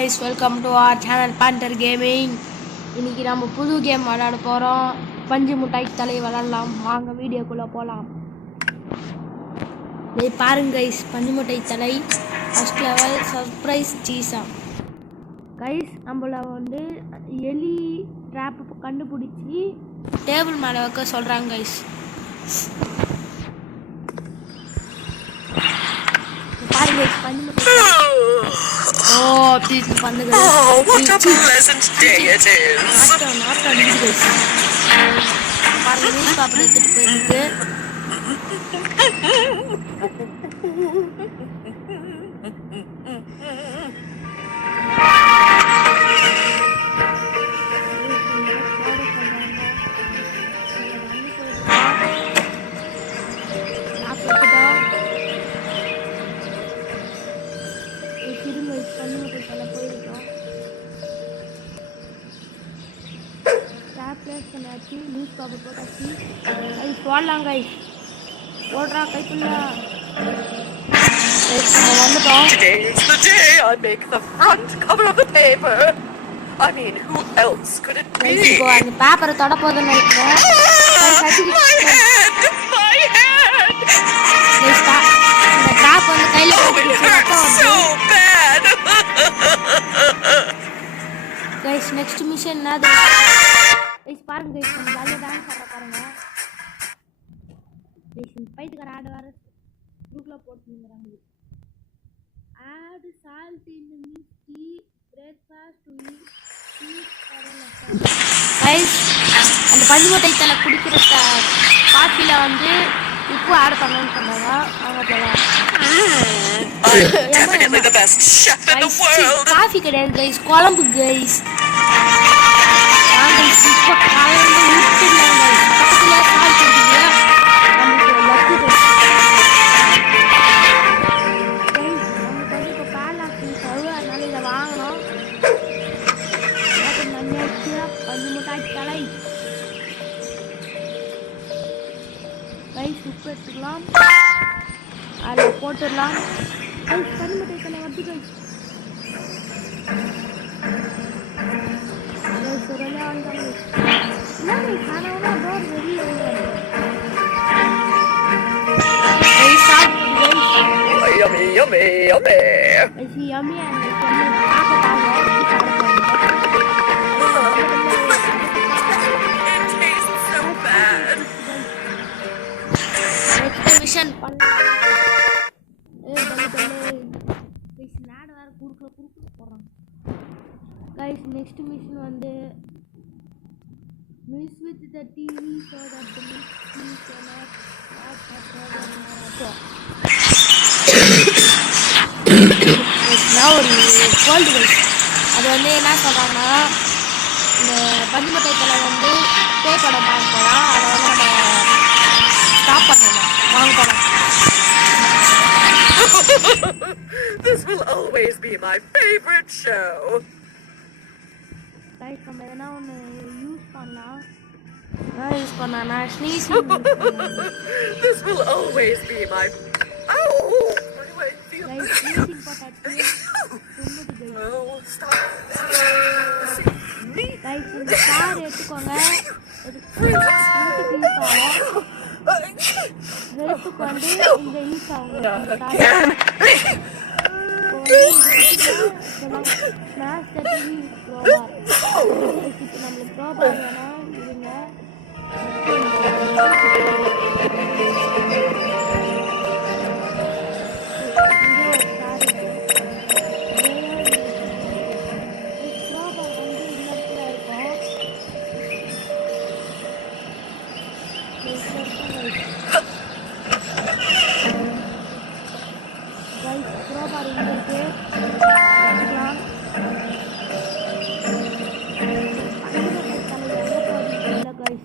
Guys, welcome to our channel Panther Gaming. இன்னைக்கு நாம புது கேம் விளையாட போறோம். பஞ்சு முட்டாய் தலை விளையாடலாம். வாங்க வீடியோக்குள்ள போலாம். டேய் பாருங்க guys, பஞ்சு முட்டாய் தலை first level surprise seesaw. guys, நம்மள வந்து எலி ட்ராப் கண்டுபிடிச்சி டேபிள் மேல வைக்க சொல்றாங்க guys. பாருங்க பஞ்சு முட்டாய் Oh, please, oh, what a pleasant day it is. Not on guys. Parliament papadettu poirukku. News paper போட்டாச்சு அது போடலாம் guys போடுறா கைக்குள்ள வந்துட்டோம். Today is the day I make the front cover of the paper. I mean, who else could it be? இப்போ அந்த பேப்பரை தொட போதுன்னு நினைக்கிறேன். My head! My head! இந்த ட்ராப் வந்து கையில so bad! guys, next mission என்னது? guys பாருங்க guys, நம்ம ஜாலியா டான்ஸ் ஆட பாருங்க. guys பைத்துக்கார ஆட வர குரூப்ல போட்டுங்கறாங்க. add salt in the tea breakfast to eat guys, அந்த பஞ்சு முட்டாய் தலை குடிக்கிற காஃபில வந்து உப்பு ஆட் பண்ணனும்னு சொன்னாங்க. அவங்க போலாம். Definitely the best chef in the world. Coffee கிடையாது guys, குழம்பு guys. நாங்க இப்போ காலையில ஊத்திடலாம் guys. பக்கத்துல கால் போடுங்க. நமக்கு லக்கு guys. நமக்கு வந்து இப்போ பாலாக்கு சர்வர் அதனால இதை வாங்கணும். அது மண்ணியா பஞ்சு முட்டாய் தலை guys உப்பு எடுத்துக்கலாம். அதில் போட்டுடலாம் guys. பஞ்சு முட்டாய் தலை வந்து guys Yummy, yummy, yummy. It's yummy and it's It tastes so bad. next mission guys, next mission வந்து mess with the TV so that the TV cannot watch the program. now cold guys, அது வந்து என்ன சொல்றாங்கன்னா இந்த பஞ்சு முட்டாய் தலை வந்து பே பண்ண பார்க்க போறோம். அதை வந்து நம்ம ஸ்டாப் பண்ணலாம். வாங்க போலாம். This will always be my favorite show. guys, நம்ம எதனா ஒன்று யூஸ் பண்ணலாம். நான் யூஸ் பண்ணா sneezing. This will always be my. Oh, why do I feel? guys sneezing போட்டாச்சு. No, stop. guys இந்த கார் எடுத்துக்கோங்க. ஹெல்ப்புக்கு வந்து இந்த யூஸ் ஆகும். Smash the TV crowbar. இப்போ நம்மளுக்கு ரோபார் வேணும். இருங்க guys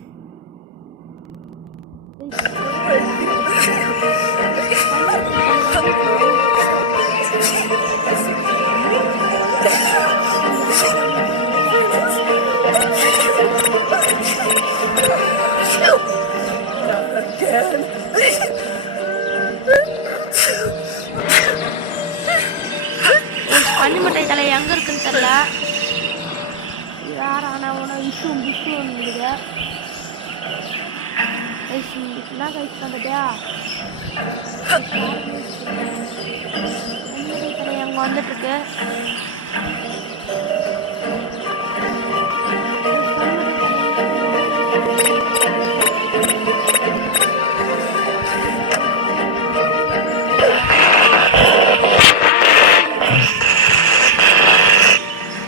தெரியல. யார் ஆனால் விஷயம் விஷயம் என்ன கைஸ் பண்ணுறதா அங்கே வந்துட்டுருக்கு.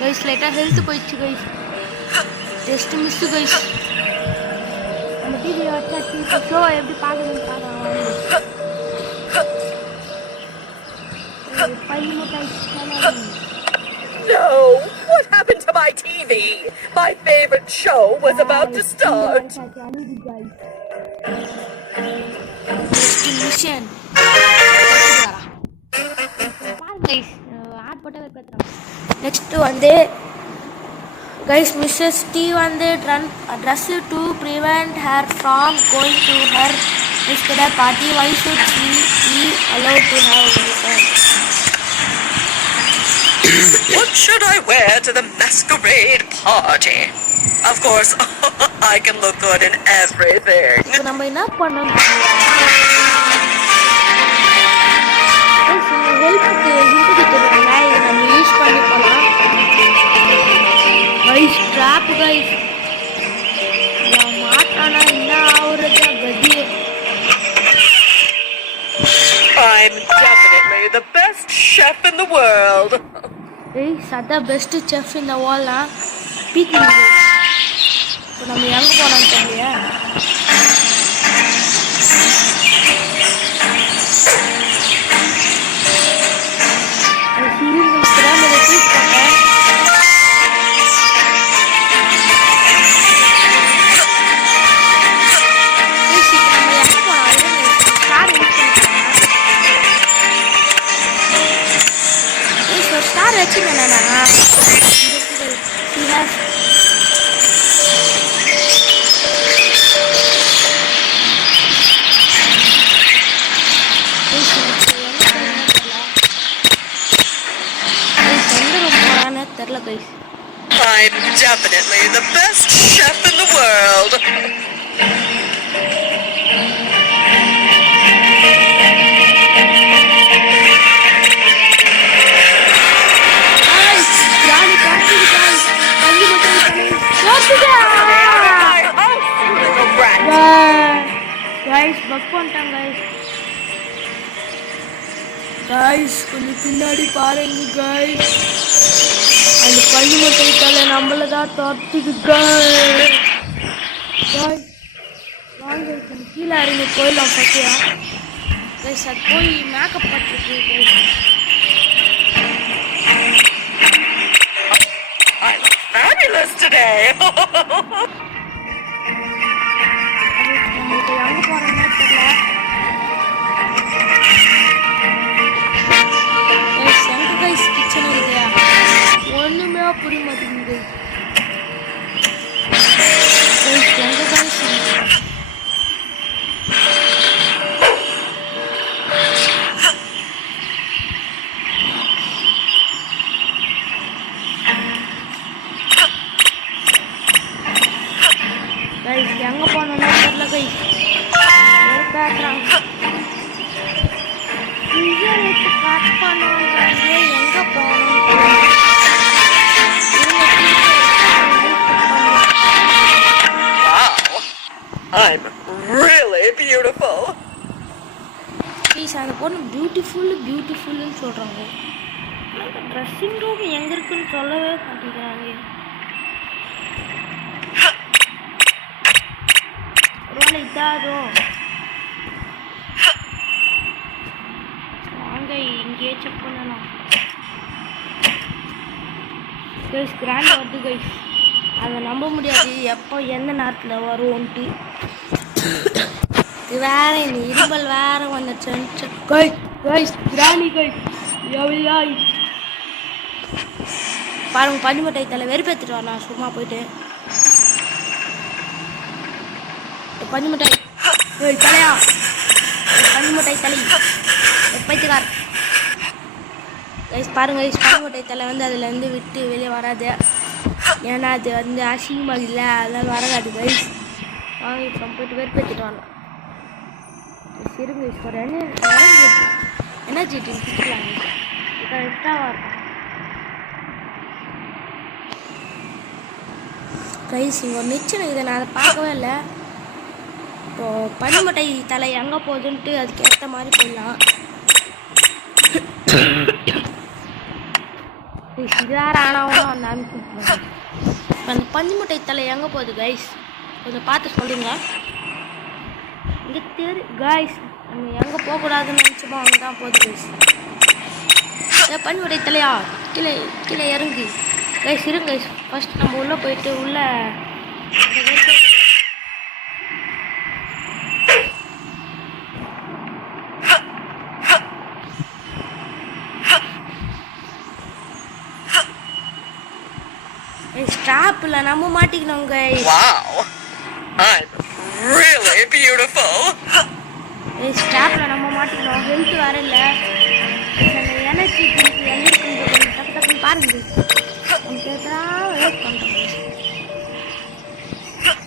கைஸ் லைட்டாக ஹெல்த் போயிடுச்சு கைஸ். Just miss guys. நம்ம டிவியை வச்சாச்சு. இப்போ ஷோவை எப்படி பார்க்கணும்னு பார்க்கலாம். பள்ளி முட்டாய். No! What happened to my TV? My favorite show was about to start. Mission next வந்து கைஸ் மிஸ்ஸஸ் டி வந்து dress to prevent her from going to her yesterday party. Why should she be allowed to have uniform? What should I wear to the masquerade party? Of course, I can look good in everything. இப்போ நம்ம என்ன பண்ணணும்? ஹெல்ப்புக்கு தெரியுங்க. இதை நம்ம use பண்ணி போகலாம். Guys drop guys. மாட்டானா என்ன ஆகுறது கதியே. I'm definitely the best chef in the world. Hey, Sada best chef in the world, huh? Speaking of it, இப்போ நம்ம எங்கே போனோம்னு தெரியலையா? I'm definitely the best chef in the world. Guys, buck பண்ணிட்டாங்க guys. கொஞ்சம் பின்னாடி பாருங்க guys. அந்த பள்ளி மட்டும் தலை நம்மள தான் தோத்துது guys. வாங்க கீழே இறங்கி போயிடலாம் பத்தியா guys. அது போய் மேக்கப் பண்ணிட்டு guys. I'm fabulous today. எங்க போறோம்னே தெரியல. எங்க guys கிச்சன் இருக்குயா ஒண்ணுமே புரிய மாட்டேங்குது guys. எங்க guys guys எங்க போனோம்னே தெரியல guys. பேக்ரவுண்ட் கட் பண்ணுவாங்க. எங்க போகணும்? Wow, I'm really beautiful. Please அந்த பொண்ணு பியூட்டிஃபுல்னு சொல்கிறாங்க. ட்ரெஸ்ஸிங் ரூம் எங்கே இருக்குன்னு சொல்லவே மாட்டேங்கிறாங்க. ஒருவேளை இதாதோ. வாங்க இங்கேயே செக் பண்ணலாம் கைஸ். கிராண்ட் வருது கைஸ். அதை நம்ப முடியாது எப்போ எந்த நேரத்தில் வருவோன்ட்டு. இது வேற இந்த இருமல் வேற வந்துச்சு கைஸ். கிராணி கைஸ் எவ்வளோ பாருங்க. பனிமட்டை தலை வெறுப்பேற்றிட்டு வரலாம் சும்மா போயிட்டு. பனிமட்டாய் தலையா பனிமட்டாய் தலை பைத்துக்கார் கைஸ் பாருங்க கைஸ் பனிமுட்டை தலை வந்து அதுலேருந்து விட்டு வெளியே வராது. ஏன்னா அது வந்து அசிங்கமாக இல்லை, அதெல்லாம் வராது கைஸ். வாங்க இப்போ போயிட்டு வெறுப்பேற்றிட்டு வாங்க. இருங்க இப்போ எனர்ஜி ட்ரிங்க் குடிக்கலாம். இப்போ எக்ஸ்ட்ராவாக இருக்கும் கைஸ். இங்கே ஒரு நிச்சயம் இதை நான் அதை பார்க்கவே இல்லை. இப்போது பனிமுட்டை தலை எங்கே போகுதுன்ட்டு அதுக்கு ஏற்ற மாதிரி போயிடலாம். சிதார ஆனாவும் அந்த அனுப்பிட்டு அந்த பனிமுட்டை தலை எங்கே போகுது கைஸ் கொஞ்சம் பார்த்து சொல்லுங்க. இங்கே தெரு கைஸ் நம்ம எங்கே போகக்கூடாதுன்னு நினச்சோமோ அங்கே தான் போகுது கைஸ். பனிமுட்டை தலையா கீழே கீழே இறங்கு கைஸ். இருங்க கைஸ் ஃபஸ்ட் நம்ம உள்ளே போயிட்டு உள்ள ஸ்டாப்ல நம்ம மாட்டிக்கணும் guys. Wow, I'm really beautiful. ஸ்டாப்ல நம்ம மாட்டிக்கணும். ஹெல்த் வேற இல்லை. எனர்ஜி ட்ரிங்க் எங்கே இருக்குன்னு கொஞ்சம் டக்கு டக்குன்னு பாருங்க. நம்ம கேட்குறா வெயிட் பண்ணுறோம்.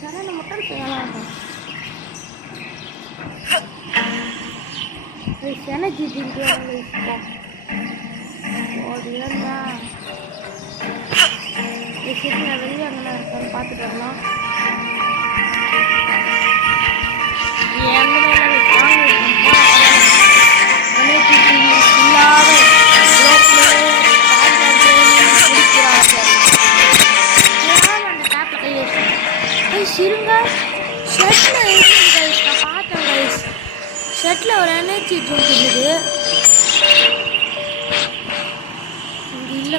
சரி நம்ம மட்டும் நல்லா இருக்கும். எனர்ஜி ட்ரிங்க் அது ஏன்னா வெளியே அங்கே இருக்கான்னு பார்த்துட்டு வரலாம். ஷெட்டில் ஒரு எனர்ஜி ட்ரிங்க் இருக்குது இங்கே இல்லை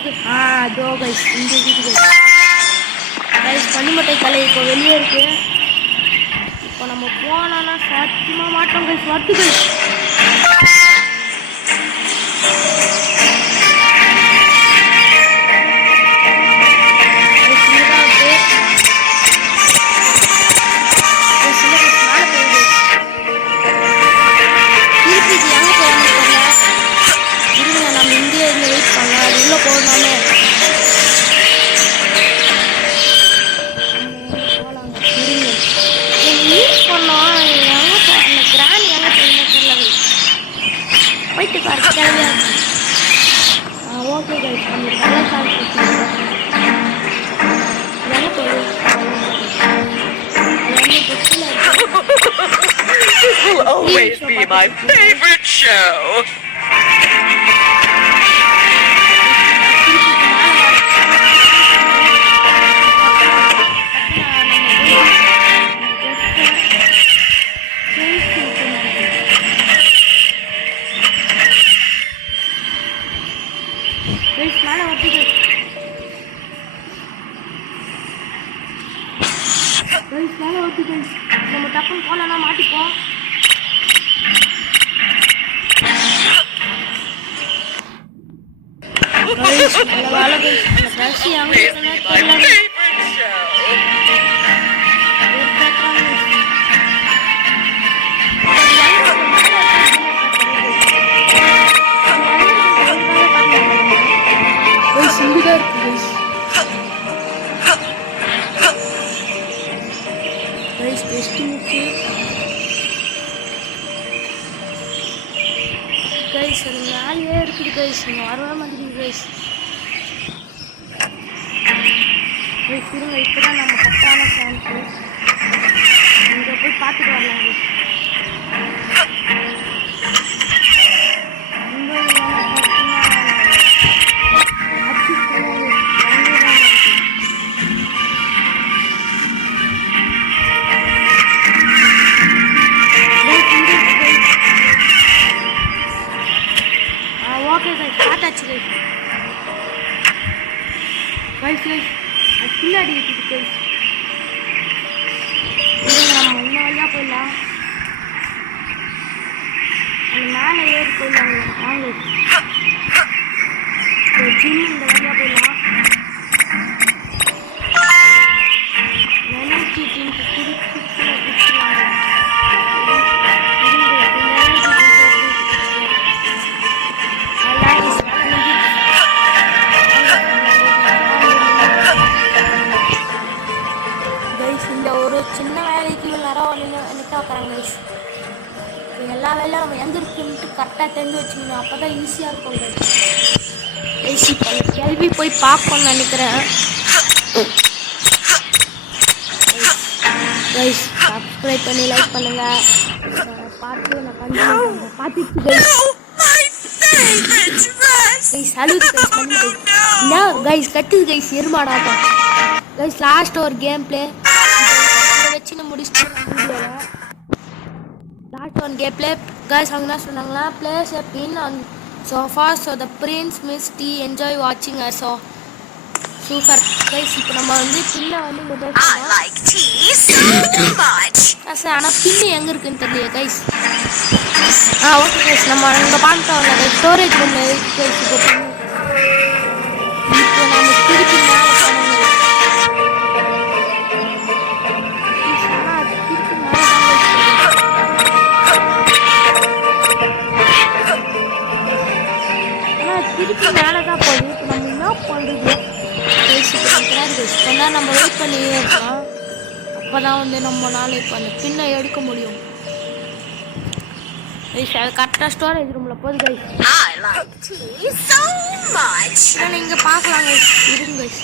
அதோ கைஸ் இங்கே இருக்குது கைஸ். பனிமுட்டை தலை இப்போ வெளியே இருக்கு. இப்போ நம்ம போனோம்னா சத்தியமாக மாட்டோம் கைஸ். வரட்டு கைஸ். நம்ம இந்தியா இருந்து வெயிட் பண்ணலாம். அது உள்ள போகணுமே யூஸ் பண்ணோம். எங்கே அந்த கிராண்ட் எங்கே போகணும் தெரியல. போயிட்டு பார்த்து தேவையா ஓகே கைஸ். நம்ம நல்லா சாப்பிட்டு எங்கே போகுது This will always be my favorite show. நம்ம டக்குன்னு போனா மாட்டிப்போம். கைஸ் அது மேலேயே இருக்குது கைஸ். இங்கே வரவே மாட்டேங்குது கைஸ். இருங்க இப்போ தான் நம்ம கரெக்டான சான்ஸு. இங்கே போய் பார்த்துட்டு வரலாம் கைஸ். ஓகே கைஸ் பார்த்தாச்சு கைஸ். கைஸ் கைஸ் அது பின்னாடி இருக்குது கைஸ். நம்ம இன்னும் வழியாக போயிடலாம். அந்த மேலே ஏறி போயிடலாம். வாங்க ஜிம் இந்த வழியாக போயிடலாம். எனர்ஜி ட்ரிங்க் குடிச்சுலாம் சின்ன வேலைக்கு நேரம் நிற்க வைக்கிறாங்க கைஸ். எல்லா வேலையும் நம்ம எங்கே இருக்குன்ட்டு கரெக்டாக தெரிஞ்சு வச்சுக்கணும், அப்போ தான் ஈஸியாக இருக்கும் கைஸ். இப்போ கேள்வி போய் பார்க்கணும்னு நினைக்கிறேன் கைஸ். சப்ஸ்கிரைப் பண்ணி லைக் பண்ணுங்க. பார்த்து நான் கண்டினியூ பண்ணுறேன். பார்த்துட்டு கைஸ் சலுட் கைஸ் பண்ணுங்க என்ன கைஸ் கட்டுது கைஸ் எருமாடாட்டம் கைஸ். லாஸ்ட் ஒரு கேம் பிளே வச்சு நம்ம முடிச்சுட்டு last one game play guys. அவங்க என்ன சொன்னாங்களா, place a pin on sofa so the princess to enjoy வாட்சிங் அ ஸோ சூப்பர் கைஸ். இப்போ நம்ம வந்து பின்னை வந்து இங்கே பேசலாம். ஆனால் பின்னு எங்கே இருக்குன்னு தெரியல கைஸ். ஓகே கைஸ், நம்ம இங்கே பார்த்துட்டோம் கைஸ். ஸ்டோரேஜ் ரூமில் இருக்கு கைஸ். இப்போ நம்ம திருப்பி மேலே போனோம். திருப்பி மேலே தான் போகுது. இப்போ நம்ம என்ன பண்ணுறது கைஸ்? இப்போ நம்ம வெயிட் பண்ணியே இருக்கோம். அப்போ தான் வந்து நம்மளால இப்போ அந்த பின்னை எடுக்க முடியும். கரெக்டாக ஸ்டோரேஜ் ரூமில் போகுது கைஸ். இங்கே பார்க்கலாம் கைஸ். இருங்க கைஸ்.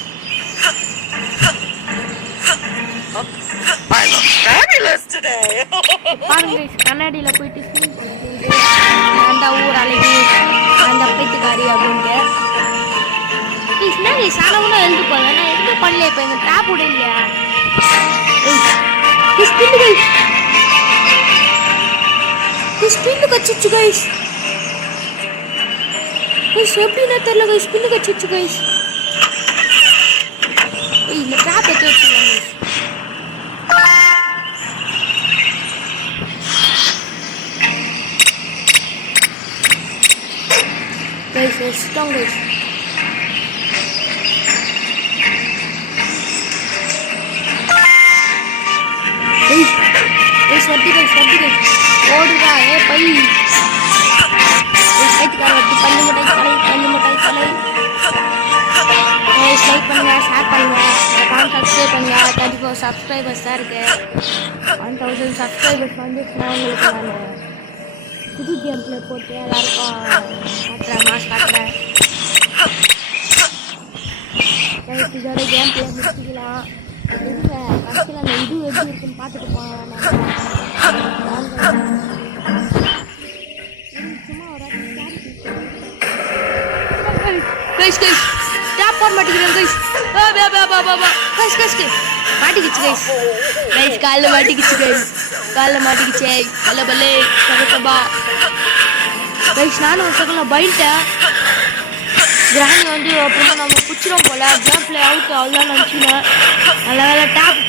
பாருங்க கைஸ், கண்ணாடியில் போயிட்டு அந்த ஊர் அழகி அந்த பைத்துக்காரி அப்படின்ட்டு என்ன கைஸ் ஆனால் கூட எழுந்து போகல. நான் எதுவுமே பண்ணல. இப்போ எங்கள் டேப் விட இல்லையா ஸ்பின்னு கச்சிச்சு கைஸ். எப்படின்னா தெரியல கைஸ், ஸ்பின்னு கச்சிச்சு கைஸ். இந்த ட்ராப் எடுத்து வச்சுருவாங்க கைஸ். வச்சுட்டோம் கைஸ். வட்டி கைஸ் ஓடுதா பை கைத்துக்கார வட்டி. பள்ளி மிட்டாய் தலை லைக் பண்ணுங்க, ஷேர் பண்ணுங்க, சப்ஸ்கிரைப் பண்ணுங்க. 34 சப்ஸ்கிரைபர்ஸ் தான் இருக்கு. 1000 சப்ஸ்கிரைபர்ஸ் வந்துச்சுன்னா உங்களுக்கு நான் புது கேம் பிளே போட்டு எல்லாருக்கும் காட்டுறேன். இதோட கேம் பிளே முடிச்சுக்கலாம். கடைசியில் அந்த இது எப்படி இருக்குன்னு பார்த்துட்டு போகலாம். சும்மா ஒரு டேப் போட மாட்டேங்கிறேன் கைஸ். மாட்டிக்கிச்சு கைஸ். காலில் மாட்டிக்கிச்சு பல்லே சபா கைஸ். நானும் ஒரு செகண்ட் பயிட்டேன். கிராணி வந்து அப்புறமா நம்ம பிடிச்சிடும் போல கேம் பிளே அவுட் அவ்வளோதான் நினச்சினேன். நல்ல வேலை டேப்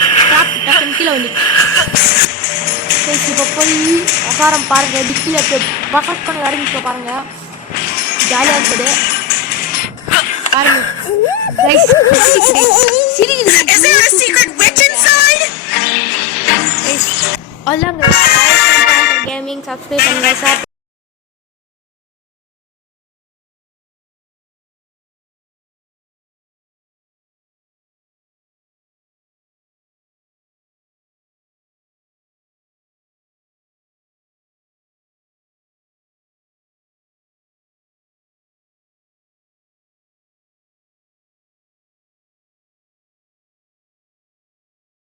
டக்குன்னு கீழே வந்துச்சு. இப்போ போய் உட்காரம் பாருங்கள். டிக்கியில் பக்கஸ் பண்ணி இறங்கிட்டு பாருங்க. ஜாலியாக இருக்குது பாருங்க கைஸ். கேமிங் சப்ஸ்கிரைப் பண்ணுங்க சார்.